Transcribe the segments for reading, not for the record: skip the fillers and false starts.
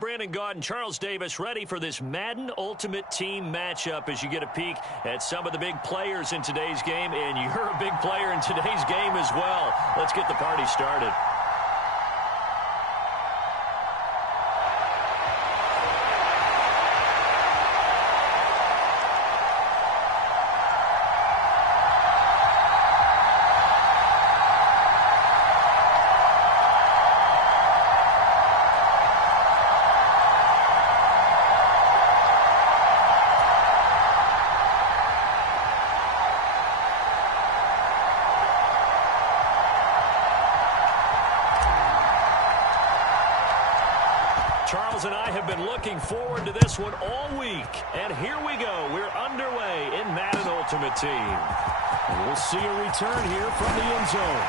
Brandon Gaud and Charles Davis ready for this Madden Ultimate Team matchup as you get a peek at some of the big players in today's game, and you're a big player in today's game as well. Let's get the party started. Charles and I have been looking forward to this one all week. And here we go. We're underway in Madden Ultimate Team. And we'll see a return here from the end zone.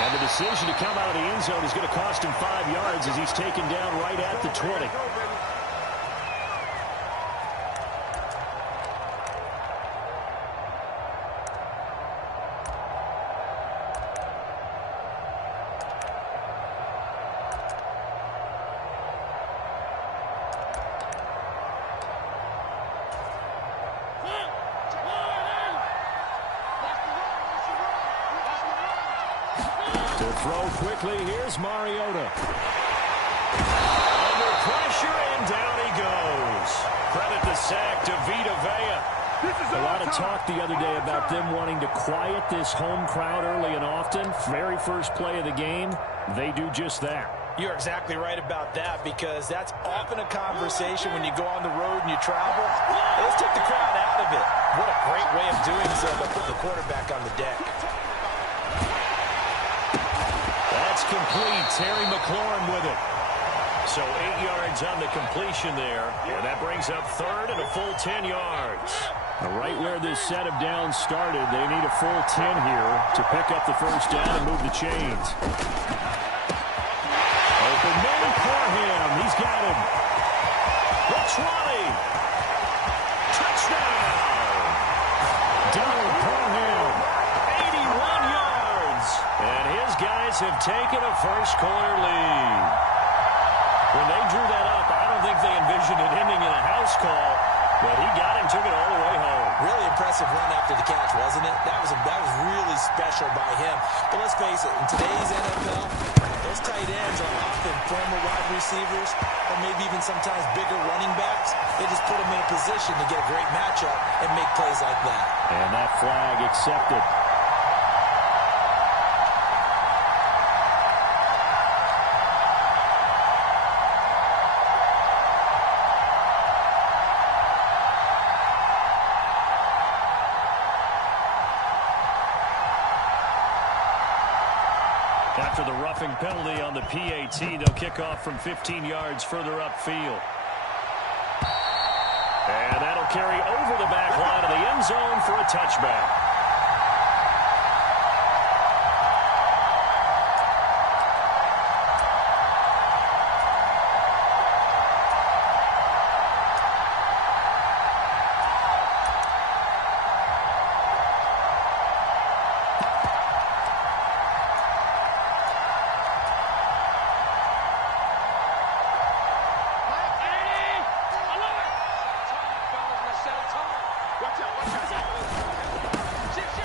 And the decision to come out of the end zone is going to cost him 5 yards as he's taken down right at the 20. To throw quickly, here's Mariota. Under pressure, and down he goes. Credit the sack to Vita Vea. A lot of talk the other day about them wanting to quiet this home crowd early and often. Very first play of the game, they do just that. You're exactly right about that, because that's often a conversation when you go on the road and you travel. Let's take the crowd out of it. What a great way of doing so by putting the quarterback on the deck. That's complete. Terry McLaurin with it. So 8 yards on the completion there. And that brings up third and a full 10 yards. Right where this set of downs started, they need a full 10 here to pick up the first down and move the chains. Open man for him. He's got him. The 20. Touchdown. Donald Parham. 81 yards. And his guys have taken a first quarter lead. When they drew that up, I don't think they envisioned it ending in a house call, but he got him, took it all the way home. Really impressive run after the catch, wasn't it? That was really special by him. But let's face it, in today's NFL, those tight ends are often former wide receivers, or maybe even sometimes bigger running backs. They just put them in a position to get a great matchup and make plays like that. And that flag accepted. After the roughing penalty on the PAT, they'll kick off from 15 yards further upfield. And that'll carry over the back line of the end zone for a touchback.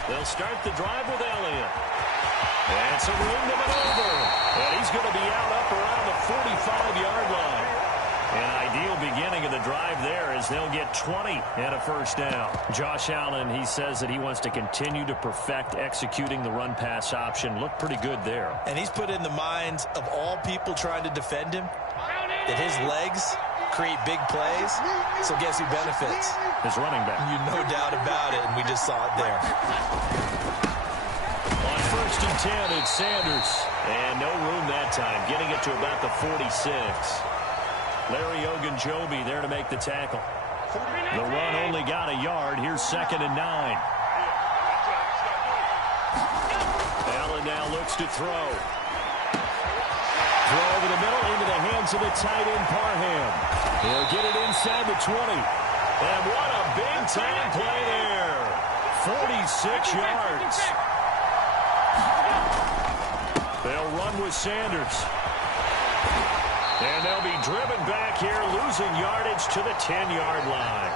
They'll start the drive with Elliott. And some room to maneuver. And he's going to be out up around the 45-yard line. An ideal beginning of the drive there as they'll get 20 and a first down. Josh Allen, he says that he wants to continue to perfect executing the run-pass option. Looked pretty good there. And he's put in the minds of all people trying to defend him that his legs create big plays. So guess who benefits? His running back. You no doubt about it, and we just saw it there. On first and 10, it's Sanders. And no room that time, getting it to about the 46. Larry Ogunjobi there to make the tackle. The run only got a yard. Here's 2nd and 9. Allen now looks to throw. Throw over the middle into the hands of the tight end Parham. He'll get it inside the 20. And what a big-time play there. 46 yards. They'll run with Sanders. And they'll be driven back here, losing yardage to the 10-yard line.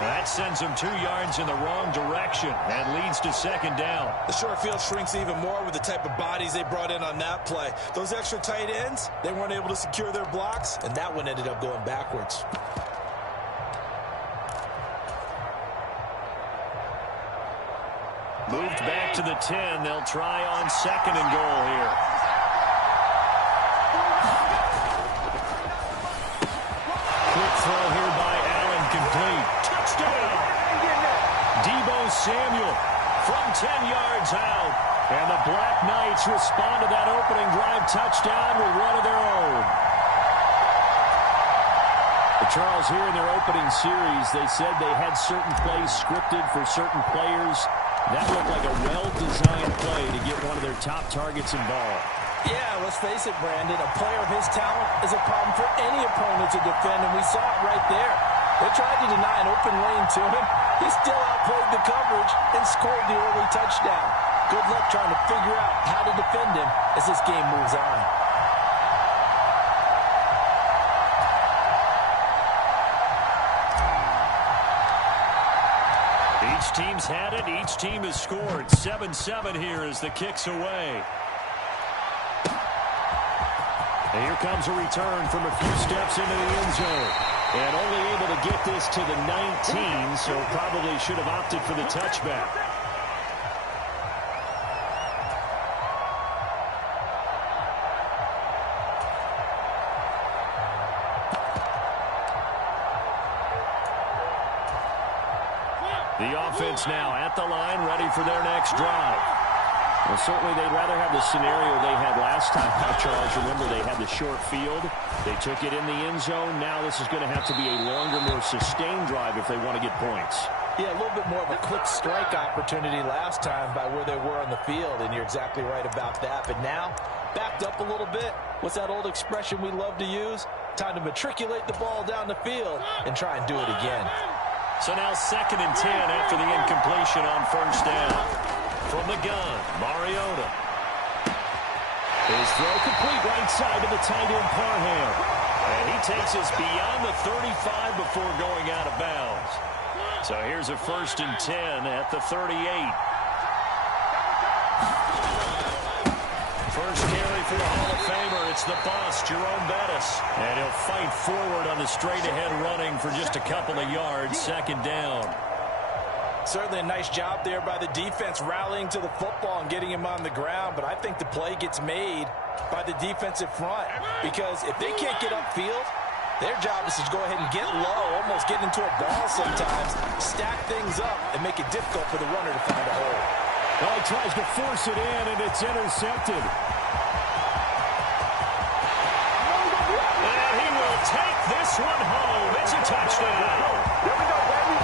That sends them 2 yards in the wrong direction and leads to second down. The short field shrinks even more with the type of bodies they brought in on that play. Those extra tight ends, they weren't able to secure their blocks, and that one ended up going backwards. Moved back to the 10. They'll try on second and goal here. Quick throw here by Allen, complete. Touchdown! Deebo Samuel from 10 yards out. And the Black Knights respond to that opening drive touchdown with one of their own. Charles, here in their opening series, they said they had certain plays scripted for certain players. That looked like a well-designed play to get one of their top targets involved. Yeah, let's face it, Brandon. A player of his talent is a problem for any opponent to defend, and we saw it right there. They tried to deny an open lane to him. He still outplayed the coverage and scored the early touchdown. Good luck trying to figure out how to defend him as this game moves on. Each team's had it. Each team has scored. 7-7 here as the kick's away. And here comes a return from a few steps into the end zone. And only able to get this to the 19, so probably should have opted for the touchback. The offense now at the line, ready for their next drive. Well, certainly they'd rather have the scenario they had last time. Now, Charles, remember they had the short field. They took it in the end zone. Now this is going to have to be a longer, more sustained drive if they want to get points. Yeah, a little bit more of a quick strike opportunity last time by where they were on the field, and you're exactly right about that. But now, backed up a little bit. What's that old expression we love to use? Time to matriculate the ball down the field and try and do it again. So now 2nd and 10 after the incompletion on first down. From the gun, Mariota. His throw complete right side to the tight end Parham. And he takes us beyond the 35 before going out of bounds. So here's a 1st and 10 at the 38. First carry for the Hall of Famer. It's the boss, Jerome Bettis. And he'll fight forward on the straight-ahead running for just a couple of yards. 2nd down. Certainly a nice job there by the defense rallying to the football and getting him on the ground. But I think the play gets made by the defensive front. Because if they can't get upfield, their job is to go ahead and get low, almost get into a ball sometimes, stack things up, and make it difficult for the runner to find a hole. Well, he tries to force it in, and it's intercepted. And he will take this one home. It's a touchdown. Here we go, baby.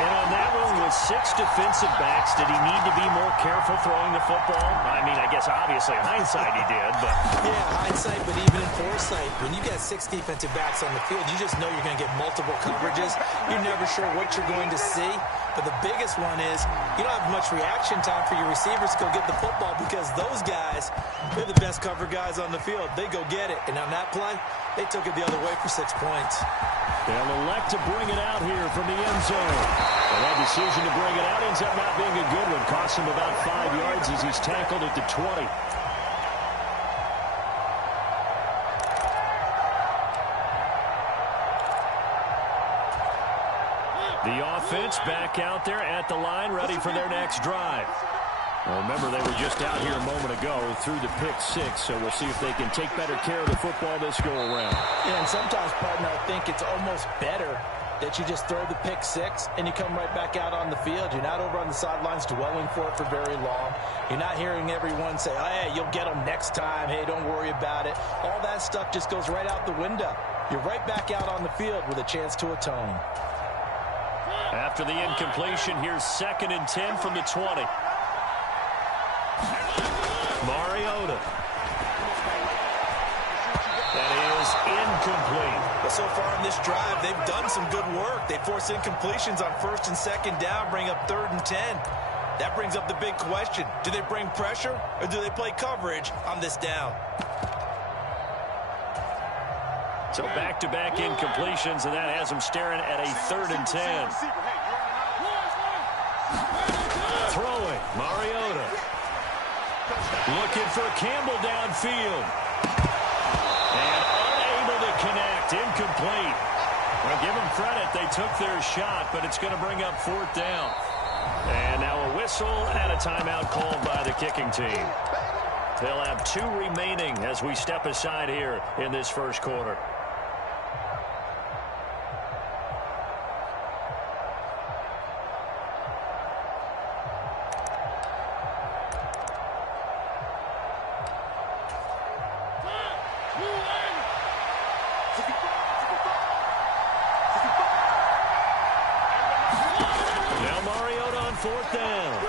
And on that one with 6 defensive backs, did he need to be more careful throwing the football? I mean, I guess obviously in hindsight he did, but... Yeah, hindsight, but even in foresight, when you got 6 defensive backs on the field, you just know you're going to get multiple coverages. You're never sure what you're going to see. But the biggest one is you don't have much reaction time for your receivers to go get the football because those guys, they're the best cover guys on the field. They go get it. And on that play, they took it the other way for 6 points. They'll elect to bring it out here from the end zone. And that decision to bring it out ends up not being a good one. Costs him about 5 yards as he's tackled at the 20. The offense back out there at the line, ready for their next drive. Well, remember, they were just out here a moment ago through the pick-6, so we'll see if they can take better care of the football this go-around. Yeah, and sometimes, partner, I think it's almost better that you just throw the pick-6 and you come right back out on the field. You're not over on the sidelines dwelling for it for very long. You're not hearing everyone say, oh, hey, you'll get them next time. Hey, don't worry about it. All that stuff just goes right out the window. You're right back out on the field with a chance to atone. After the incompletion, here's 2nd and 10 from the 20. Mariota. That is incomplete. But so far in this drive, they've done some good work. They force incompletions on 1st and 2nd down, bring up 3rd and 10. That brings up the big question. Do they bring pressure or do they play coverage on this down? So back-to-back incompletions, and that has him staring at a 3rd and 10. Throwing, Mariota. Looking for Campbell downfield. And unable to connect, incomplete. Well, give them credit, they took their shot, but it's going to bring up 4th down. And now a whistle and a timeout called by the kicking team. They'll have 2 remaining as we step aside here in this first quarter. Now Mariota on 4th down.